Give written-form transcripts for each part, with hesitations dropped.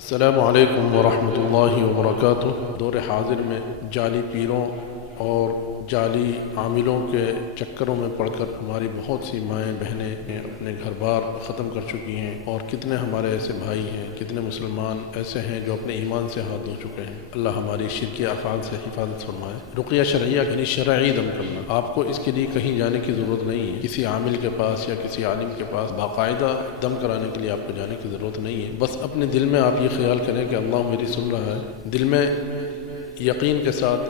السلام علیکم ورحمۃ اللہ وبرکاتہ۔ دور حاضر میں جعلی پیروں اور جعلی عاملوں کے چکروں میں پڑ کر ہماری بہت سی مائیں بہنیں اپنے گھر بار ختم کر چکی ہیں، اور کتنے ہمارے ایسے بھائی ہیں، کتنے مسلمان ایسے ہیں جو اپنے ایمان سے ہاتھ دھو چکے ہیں۔ اللہ ہماری شرکی افعال سے حفاظت فرمائے۔ رقیہ شرعیہ یعنی شرعی دم کرنا، آپ کو اس کے لیے کہیں جانے کی ضرورت نہیں ہے، کسی عامل کے پاس یا کسی عالم کے پاس باقاعدہ دم کرانے کے لیے آپ کو جانے کی ضرورت نہیں ہے۔ بس اپنے دل میں آپ یہ خیال کریں کہ اللہ میری سن رہا ہے، دل میں یقین کے ساتھ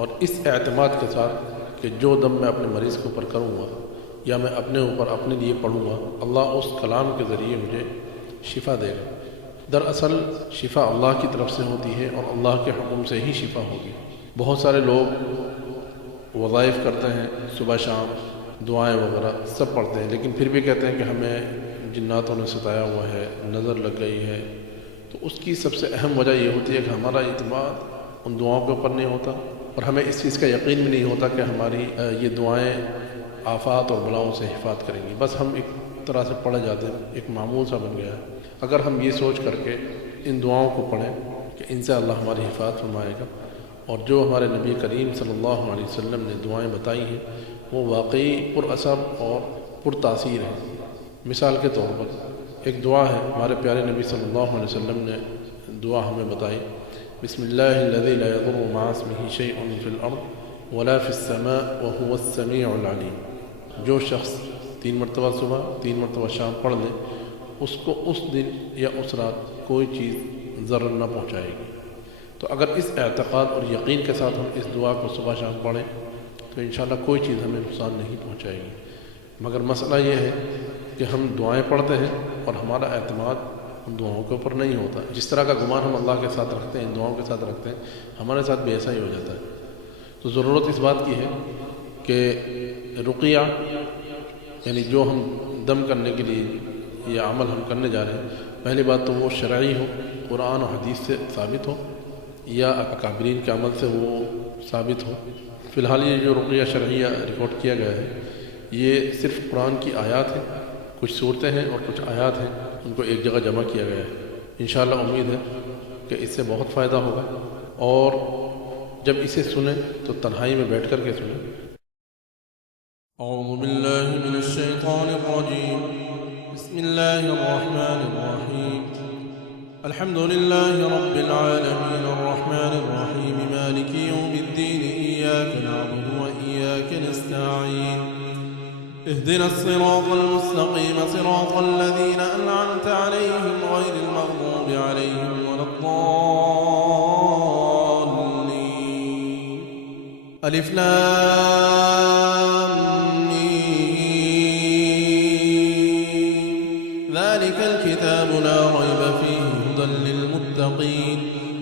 اور اس اعتماد کے ساتھ کہ جو دم میں اپنے مریض کے اوپر کروں گا یا میں اپنے اوپر اپنے لیے پڑھوں گا، اللہ اس کلام کے ذریعے مجھے شفا دے گا۔ دراصل شفا اللہ کی طرف سے ہوتی ہے اور اللہ کے حکم سے ہی شفا ہوگی۔ بہت سارے لوگ وظائف کرتے ہیں، صبح شام دعائیں وغیرہ سب پڑھتے ہیں، لیکن پھر بھی کہتے ہیں کہ ہمیں جناتوں نے ستایا ہوا ہے، نظر لگ گئی ہے۔ تو اس کی سب سے اہم وجہ یہ ہوتی ہے کہ ہمارا اعتماد ان دعاؤں کے اوپر نہیں ہوتا، اور ہمیں اس چیز کا یقین بھی نہیں ہوتا کہ ہماری یہ دعائیں آفات اور بلاؤں سے حفاظت کریں گی۔ بس ہم ایک طرح سے پڑھے جاتے ہیں، ایک معمول سا بن گیا ہے۔ اگر ہم یہ سوچ کر کے ان دعاؤں کو پڑھیں کہ ان سے اللہ ہماری حفاظت فرمائے گا، اور جو ہمارے نبی کریم صلی اللہ علیہ وسلم نے دعائیں بتائی ہیں وہ واقعی پر اثر اور پر تاثیر ہیں۔ مثال کے طور پر ایک دعا ہے، ہمارے پیارے نبی صلی اللہ علیہ وسلم نے دعا ہمیں بتائی، بسم اللہ الذی لا یضر مع اسمہ شیء فی الارض ولا فی السماء وهو السمیع العلیم۔ جو شخص 3 مرتبہ صبح 3 مرتبہ شام پڑھ لے، اس کو اس دن یا اس رات کوئی چیز ضرر نہ پہنچائے گی۔ تو اگر اس اعتقاد اور یقین کے ساتھ ہم اس دعا کو صبح شام پڑھیں تو انشاءاللہ کوئی چیز ہمیں نقصان نہیں پہنچائے گی۔ مگر مسئلہ یہ ہے کہ ہم دعائیں پڑھتے ہیں اور ہمارا اعتماد ان دعاؤں کے اوپر نہیں ہوتا۔ جس طرح کا گمان ہم اللہ کے ساتھ رکھتے ہیں، ان دعاؤں کے ساتھ رکھتے ہیں، ہمارے ساتھ بھی ایسا ہی ہو جاتا ہے۔ تو ضرورت اس بات کی ہے کہ رقیہ یعنی جو ہم دم کرنے کے لیے یہ عمل ہم کرنے جا رہے ہیں، پہلی بات تو وہ شرعی ہو، قرآن اور حدیث سے ثابت ہو، یا اکابرین کے عمل سے وہ ثابت ہو۔ فی الحال یہ جو رقیہ شرعیہ ریکارڈ کیا گیا ہے، یہ صرف قرآن کی آیات ہیں، کچھ صورتیں ہیں اور کچھ آیات ہیں، ان کو ایک جگہ جمع کیا گیا ہے۔ انشاءاللہ امید ہے کہ اس سے بہت فائدہ ہوگا، اور جب اسے سنیں تو تنہائی میں بیٹھ کر کے سنیں۔ اعوذ باللہ من الشیطان الرجیم، بسم اللہ الرحمن الرحیم، الحمد للہ رب العالمین الرحمن الرحیم مالک یوم الدین، ایاک نعبد و ایاک نستعین، اهدنا الصراط المستقيم صراط الذين أنعمت عليهم غير المغضوب عليهم ولا الضالين، ألف لام ميم، ذلك الكتاب لا ريب فيه هدى للمتقين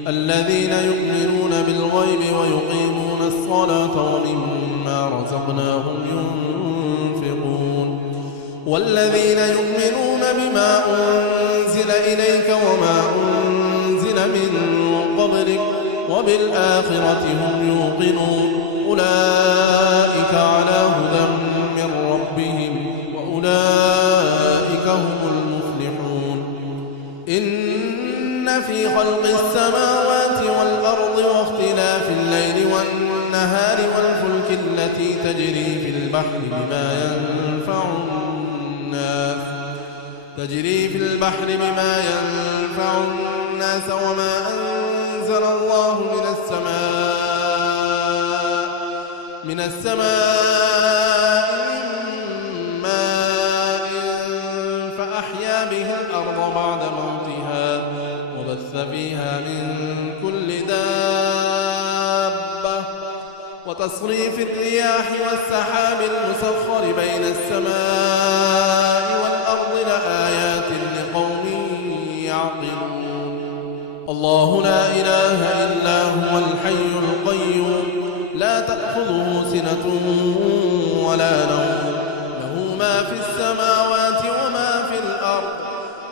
الذين يؤمنون بالغيب ويقيمون الصلاة ومما رزقناهم ينفقون، والذين يؤمنون بما أنزل إليك وما أنزل من قبلك وبالآخرة هم يوقنون، أولئك على هدى من ربهم وأولئك هم المفلحون۔ إن في خلق السماوات والأرض واختلاف الليل والنهار والفلك التي تجري في البحر بما ينفع الناس وما أنزل الله من السماء من ماء فأحيا به الأرض بعد موتها وبث فيها من كل دابة وتصريف الرياح والسحاب المسخر بين السماء والأرض لآيات لقوم يعقلون۔ الله لا إله إلا هو الحي القيوم، لا تأخذه سنة ولا نوم، له ما في السماوات وما في الأرض،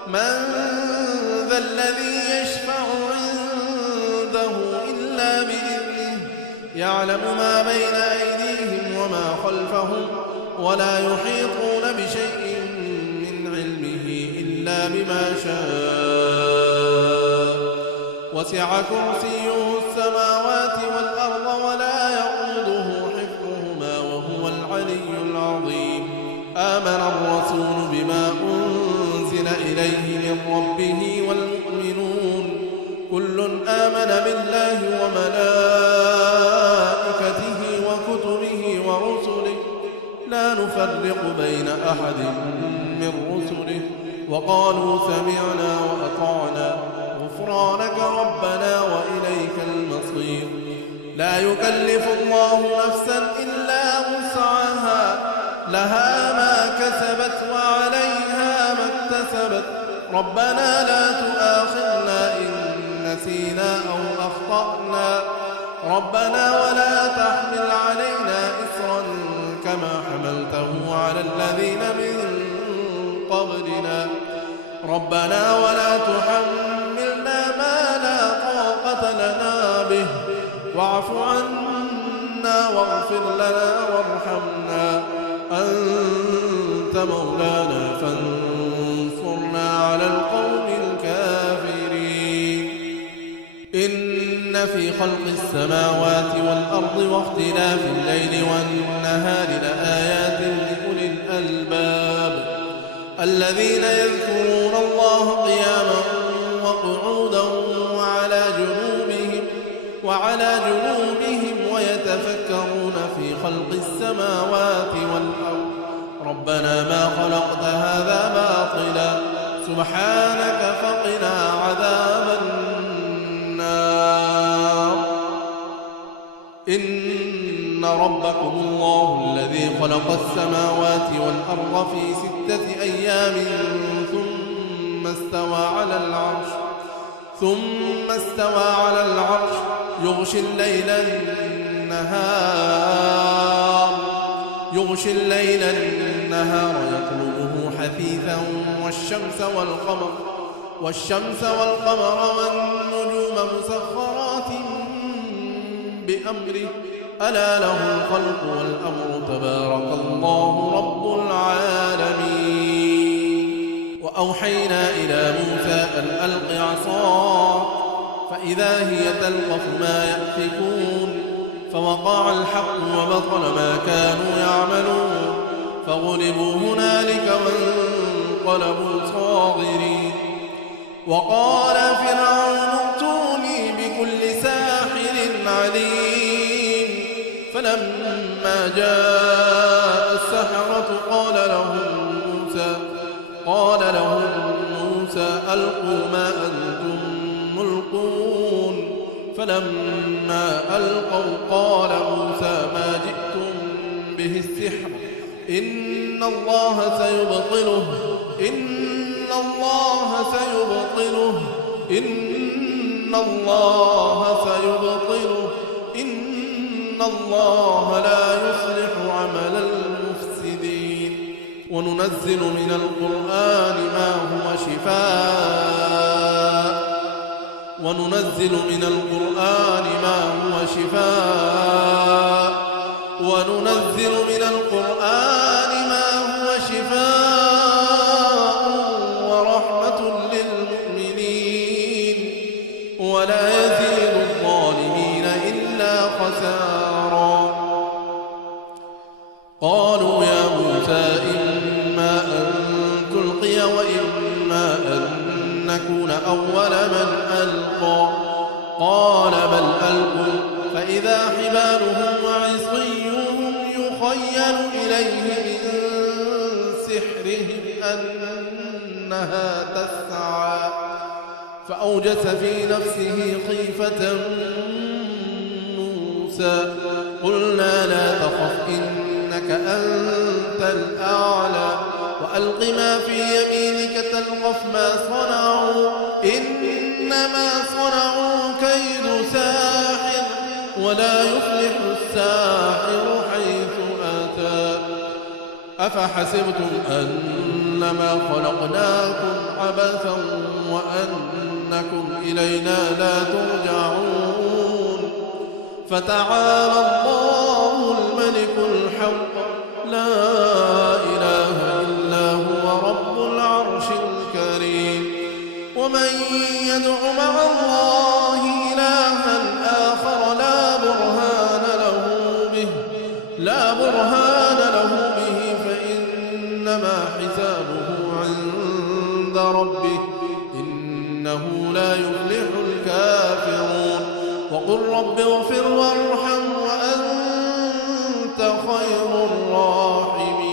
من ذا الذي يشفع عنده إلا بإذنه، يعلم ما بين أيديهم وما خلفهم، ولا يحيطون بشيء من علمه إلا بما شاء، وسع كرسيه السماوات والأرض ولا يؤوده حفظهما وهو العلي العظيم. آمن الرسول بما أنزل إليه من ربه والمؤمنون كل آمن بالله وملائكته وكتبه ورسله لا نفرق بين أحد من رسله وقالوا سمعنا وأطعنا غفرانك ربنا وإليك المصير. لا يكلف الله نفسا إلا وسعها لها ما كسبت وعليها ما اكتسبت ربنا لا تؤاخذنا إن نسينا أو أخطأنا ربنا ولا تحمل علينا إصرا كما حملته على الذين من قبلنا ربنا ولا تحملنا ما لا طاقة لنا به واعف عنا واغفر لنا وارحمنا أنت مولانا فانصرنا على القوم الكافرين. إن في خلق السماوات والأرض واختلاف الليل والنهار لآيات لأولي الألباب الذين يذكرون الله قياما وقعودا وعلى جنوبهم ويتفكرون في خلق السماوات والأرض ربنا ما خلقت هذا باطلا سبحانك فقنا عذاب النار. إن ربكم الله الذي خلق السماوات والأرض في 6 أيام ثم استوى على العرش يغشي الليل النهار يطلبه حثيثا والشمس والقمر والنجوم مسخرات بأمره ألا له الخلق والأمر تبارك الله رب العالمين. وأوحينا إلى موسى أن ألق عصاك فإذا هي تلقف ما يأفكون فوقع الحق وبطل ما كانوا يعملون فغلبوا هنالك وانقلبوا صاغرين. وقال فرعون ائتوني بكل ساحر عليم فلما جاء السحرة قال لهم موسى ألقوا ما أنتم ملقون فلما ألقوا قال موسى ما جئتم به السحر إن الله سيبطله إن الله لا يصلح عمل المفسدين. وننزل من القرآن ما هو شفاء ورحمة للمؤمنين ولا يزيد الظالمين إلا خسارا. قالوا يا موسى إما أن تلقي وإما أن نكون أول من ألقى قال بل ألقوا فإذا حبالهم وعصيهم يخيل إليه من سحرهم أنها تسعى فأوجس في نفسه خيفة موسى قلنا لا تخف إنك أنت الأعلى وألق ما في يمينك تلقف ما صنعوا إنما صنعوا كيد ساحر ولا يفلح الساحر حيث أتى. أفحسبتم أنما خلقناكم عبثا وأنكم إلينا لا ترجعون فتعالى الله الملك الحق لا إله إلا هو رب العرش الكريم. ومن يدع مع الله لا برهان له به فإنما حسابه عند ربه إنه لا يفلح الكافرون وقل رب اغفر وارحم وأنت خير الراحمين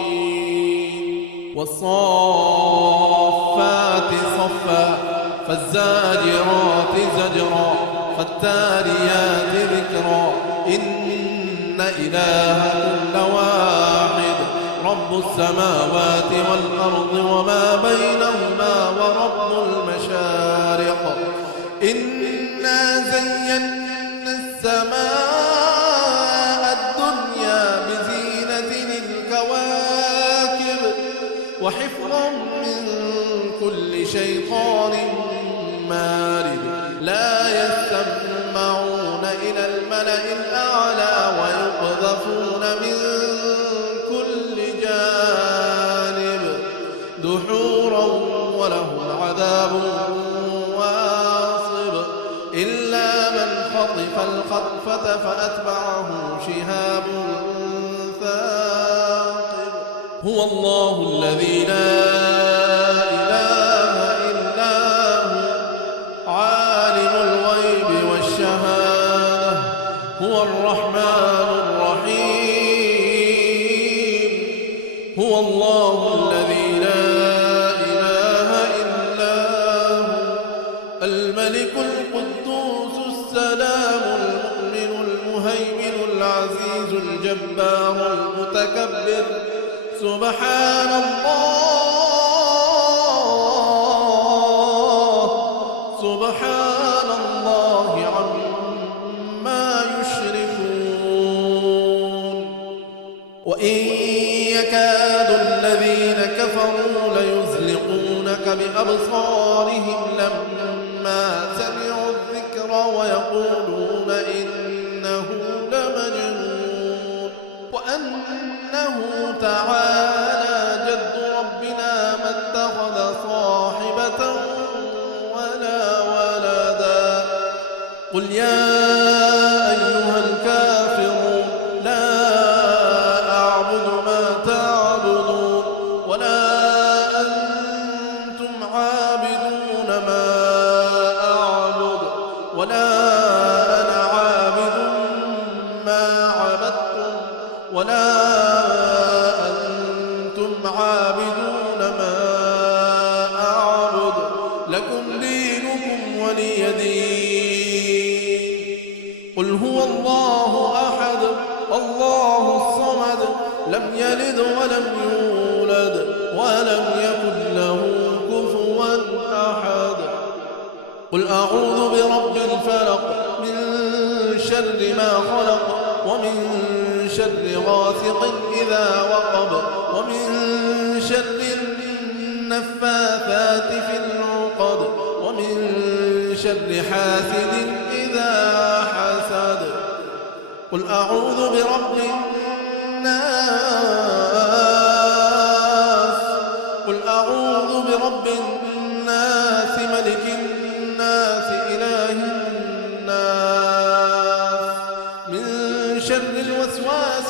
والصافات صفا فالزاجرات زجرا فالتاليات ذكرا إن إلهكم لواحد رب السماوات والأرض وما بينهما ورب المشارق إنا زينا السماء الدنيا بزينة الكواكب وحفظا من كل شيطان مارد لا يستمعون إلى الملأ الأعلى ويقذفون من كل جانب دحورا ولهم عذاب واصب إلا من خطف الخطفة فأتبعه شهاب ثاقب هو الله الذي لا إله إلا هو عالم الغيب والشهادة هو الرحمن الرحيم هو الله الذي لا إله إلا هو الملك القدوس السلام المؤمن المهيمن العزيز الجبار المتكبر سبحان الله عما يشركون وإن يكاد الذين كفروا ليزلقونك بأبصارهم لما سمعوا الذكر ويقولون إنه لمجنون وأنه تعالى جد ربنا ما اتخذ صاحبة ولا ولدا قل يا أيها الكافرون لا أعبد ما تعبدون ولا أنتم عابدون ما أعبد ولا أنا عابد ما عبدتم ولا أنتم عابدون ما أعبد لكم دينكم ولي دين قل هو الله أحد الله الصمد لم يلد ولم يولد ولم يكن له كفوا أحد قل أعوذ برب الفلق من شر ما خلق ومن شر غاسق إذا وقب ومن شر النفاثات في العقد ومن شر حاسد إذا حسد قل أعوذ برب الناس قل أعوذ برب الناس ملك الناس إله الناس من شر الوسواس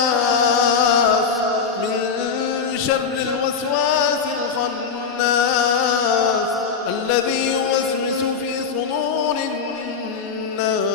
الخناس من شر الوسواس الخناس الذي يوسوس في صدور الناس